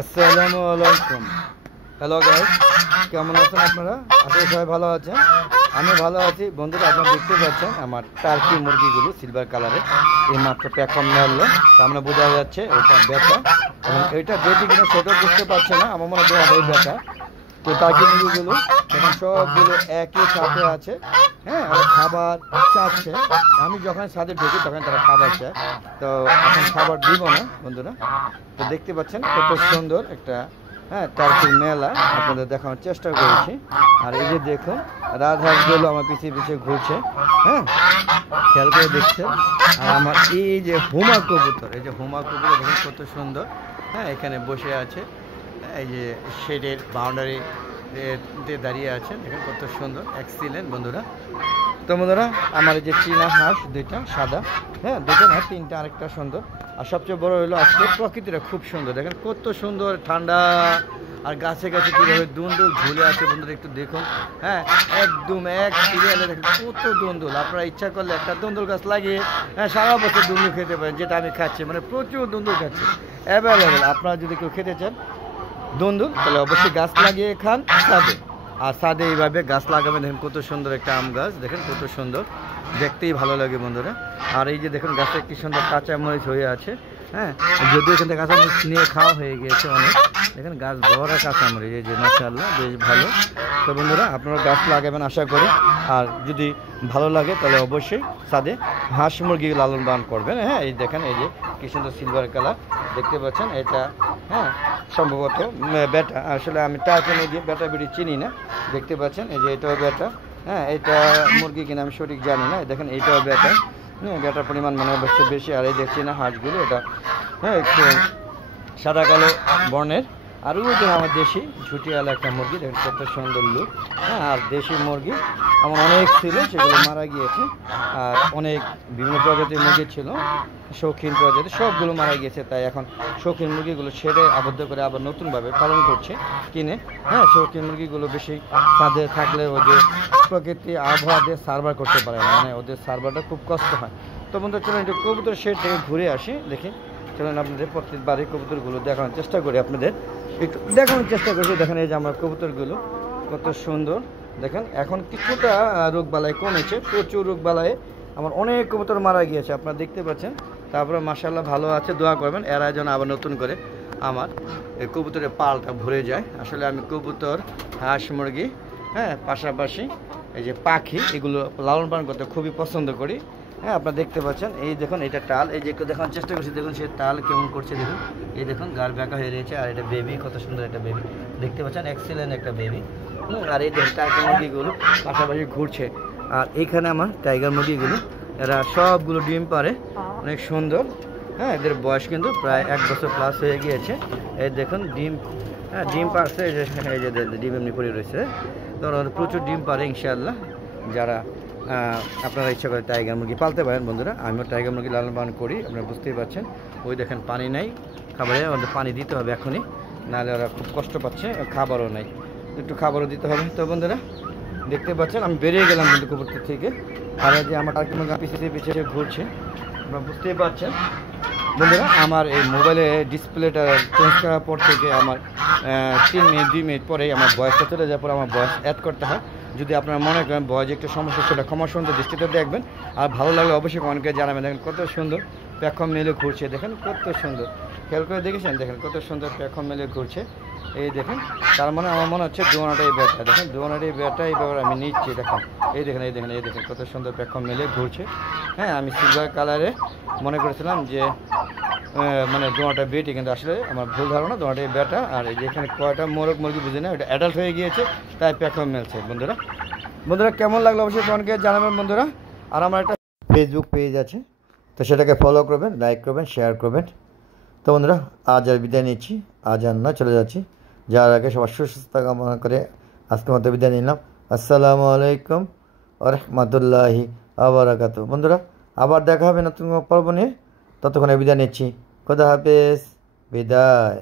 আসসালামু আলাইকুম। Hello guys, কেমন আছেন আপনারা? আসলে সবাই ভালো আছেন, আমি ভালো আছি। বন্ধুরা, আপনারা দেখতে পাচ্ছেন আমার টার্কি মুরগিগুলো সিলভার কালারের এই মাত্র প্যাকম মেললো। সামনে বোঝা যাচ্ছে ওইটা বেটা, এবং এইটা বেটি কিনা ছোটো বুঝতে পারছে না, আমার মনে হয় এই বেটা। তো টার্কি মুরগিগুলো এখন সবগুলো একই সাথে আছে। হ্যাঁ, ওরা খাবার চাচ্ছে। আমি যখন ছাদে ঢুকি তখন তারা খাবার চায়, তো এখন খাবার দিব না বন্ধুরা। তো দেখতে পাচ্ছেন কত সুন্দর একটা টার্কির মেলা আপনাদের দেখানোর চেষ্টা করেছি। আর এই যে দেখুন রাজহাঁসগুলো আমার পিছিয়ে পিছিয়ে ঘুরছে। হ্যাঁ, খেয়াল করে দেখছেন। আর আমার এই যে হুমা কবুতর, এই যে হুমা কবুতর দেখুন কত সুন্দর। হ্যাঁ, এখানে বসে আছে, এই যে শেডের বাউন্ডারি দাঁড়িয়ে আছে, দেখেন কত সুন্দর, এক্সিলেন্ট বন্ধুরা। তো বন্ধুরা, আমার এই যে চীনা হাঁস দুইটা সাদা, হ্যাঁ দুটো না তিনটা, আরেকটা সুন্দর। আর সবচেয়ে বড় হলো আজকে প্রকৃতিটা খুব সুন্দর, দেখেন কত সুন্দর ঠান্ডা। আর গাছে গাছে কীভাবে দুন্দুল ঝুলে আছে বন্ধুরা, একটু দেখুন। হ্যাঁ, একদম এক সিরিয়ালে দেখেন কত দুন্দুল। আপনারা ইচ্ছা করলে একটা দুন্দুল গাছ লাগিয়ে সারা বছর দুন্দুল খেতে পারেন, যেটা আমি খাচ্ছি, মানে প্রচুর দুন্দুল খাচ্ছি, অ্যাভেলেবেল। আপনারা যদি কেউ খেতে চান দুন্দুল, তাহলে অবশ্যই গাছ লাগিয়ে খান ছাদে। আর ছাদে এইভাবে গাছ লাগাবেন, দেখেন কত সুন্দর একটা আম গাছ, দেখেন কত সুন্দর, দেখতেই ভালো লাগে বন্ধুরা। আর এই যে দেখুন গাছে কি সুন্দর কাঁচা মরিচ হয়ে আছে। হ্যাঁ, যদিও এখান থেকে কাঁচা মরিচ নিয়ে খাওয়া হয়ে গিয়েছে অনেক, দেখেন গাছ ভরা কাঁচা মরিচ, এই যে মাশাআল্লাহ বেশ ভালো। তো বন্ধুরা, আপনারা গাছ লাগাবেন আশা করি। আর যদি ভালো লাগে তাহলে অবশ্যই ছাদে হাঁস মুরগি লালন পালন করবেন। হ্যাঁ, এই দেখেন এই যে কি সুন্দর সিলভার কালার দেখতে পাচ্ছেন, এটা হ্যাঁ সম্ভবত বেটা। আসলে আমি টার্কি মুরগি বেটা বেটি চিনি না। দেখতে পাচ্ছেন এই যে এটাও বেটা। হ্যাঁ, এটা মুরগি কিনা আমি সঠিক জানি না। দেখেন এইটাও বেটা। হ্যাঁ, বেটার পরিমাণ মনে হচ্ছে বেশি। আর এই দেখছি না হাঁসগুলো, এটা হ্যাঁ একটু সাদা কালো বর্ণের। আর ওই যে আমার দেশি ঝুটিয়ালা একটা মুরগি, দেখেন কত সুন্দর লুক। হ্যাঁ, আর দেশি মুরগি আমার অনেক ছিল, সেগুলো মারা গিয়েছে। আর অনেক বিভিন্ন প্রজাতির মুরগি ছিল, শৌখিন প্রজাতি, সবগুলো মারা গিয়েছে। তাই এখন শৌখিন মুরগিগুলো ছেড়ে আবদ্ধ করে আবার নতুনভাবে পালন করছে কিনে। হ্যাঁ, শৌখিন মুরগিগুলো বেশি ছাদে থাকলে ওই যে প্রকৃতি আবহাওয়া দিয়ে সার্ভার করতে পারে না, মানে ওদের সার্ভারটা খুব কষ্ট হয়। তো বন্ধু চলুন একটু কবুতর শেড থেকে ঘুরে আসি, দেখি। চলুন আপনাদের প্রত্যেকবারই কবুতরগুলো দেখানোর চেষ্টা করি, আপনাদের একটু দেখানোর চেষ্টা করছি। দেখেন এই যে আমার কবুতরগুলো কত সুন্দর, দেখেন এখন কিছুটা রোগবালাই কমেছে, প্রচুর রোগবালাই আমার অনেক কবুতর মারা গিয়েছে, আপনারা দেখতে পাচ্ছেন। তারপরে মাশাআল্লাহ ভালো আছে, দোয়া করবেন এরা যেন আবার নতুন করে আমার এই কবুতরের পালটা ভরে যায়। আসলে আমি কবুতর, হাঁস মুরগি, হ্যাঁ পাশাপাশি এই যে পাখি, এগুলো লালন পালন করতে খুবই পছন্দ করি। হ্যাঁ, আপনারা দেখতে পাচ্ছেন এই দেখুন এটা টাল, এই যে একটু দেখানোর চেষ্টা করছি, দেখুন সে টাল কেমন করছে দেখুন। এই দেখুন গার ব্যাকা হয়ে রয়েছে। আর এটা বেবি, কত সুন্দর একটা বেবি দেখতে পাচ্ছেন, এক্সিলেন্ট একটা বেবি। আর এই দেখুন টাইগার মুরগিগুলো পাশাপাশি ঘুরছে। আর এইখানে আমার টাইগার মুরগিগুলো, এরা সবগুলো ডিম পারে, অনেক সুন্দর। হ্যাঁ, এদের বয়স কিন্তু প্রায় 1 বছর প্লাস হয়ে গিয়েছে। এই দেখুন ডিম, হ্যাঁ ডিম পারছে, এই যে ডিম এমনি পড়ে রয়েছে। তো প্রচুর ডিম পারে ইনশাআল্লাহ। যারা আপনারা ইচ্ছা করে টাইগার মুরগি পালতে পারেন বন্ধুরা, আমিও টাইগার মুরগি লালন পালন করি, আপনারা বুঝতেই পারছেন। ওই দেখেন পানি নাই খাবারে, ওদের পানি দিতে হবে এখনই, নাহলে ওরা খুব কষ্ট পাচ্ছে, খাবারও নাই, একটু খাবারও দিতে হবে। তো বন্ধুরা দেখতে পাচ্ছেন আমি বেরিয়ে গেলাম কিন্তু কবুতর থেকে। আর যে আমার টার্কি মুরগি পিছিয়ে পিছিয়ে ঘুরছে, আপনারা বুঝতেই পারছেন বন্ধুরা। আমার এই মোবাইলে ডিসপ্লেটা চেঞ্জ করার পর থেকে আমার 3 মিনিট 2 মিনিট পরেই আমার ভয়েসটা চলে যাওয়ার পর আমার ভয়েস অ্যাড করতে হয়। যদি আপনারা মনে করেন ভয়েস একটু সমস্যা, সেটা ক্ষমা সুন্দর দৃষ্টিতে দেখবেন। আর ভালো লাগলে অবশ্যই অনেকে জানাবেন। দেখেন কত সুন্দর প্যাকম মেলে ঘুরছে, দেখেন কত সুন্দর, খেয়াল করে দেখেছেন, দেখেন কত সুন্দর প্যাকম মেলে ঘুরছে। এই দেখেন, তার মানে আমার মনে হচ্ছে দোনাটাই ব্যাটা, দেখেন দোনাটাই ব্যাটা, এইভাবে আমি নিচ্ছি, দেখেন এই দেখেন এই দেখেন এই দেখেন কত সুন্দর প্যাকম মেলে ঘুরছে। হ্যাঁ, আমি সিলভার কালারে মনে করেছিলাম যে মানে দোনাটা বেটি, কিন্তু আসলে আমার ভুল ধারণা, দোনাটাই ব্যাটা। আর এই যে এখানে কয়টা মোরগ মুরগি বুঝি না, এটা অ্যাডাল্ট হয়ে গিয়েছে, তাই প্যাকম মেলছে বন্ধুরা। বন্ধুরা কেমন লাগলো অবশ্যই অনেকে জানাবেন বন্ধুরা। আর আমার একটা ফেসবুক পেজ আছে, তো সেটাকে ফলো করবেন, লাইক করবেন, শেয়ার করবেন। তো বন্ধুরা আজ আর বিদায় নিচ্ছি, আজ আর নয়, চলে যাচ্ছি। যার আগে সবার সুস্থতা কামনা করে আজকের মতো বিদায় নিলাম। আসসালামু আলাইকুম ওয়া রাহমাতুল্লাহি ওয়া বারাকাতুহু। বন্ধুরা আবার দেখা হবে নতুন পর্ব নিয়ে, ততক্ষণে বিদায় নিচ্ছি। খোদা হাফেজ, বিদায়।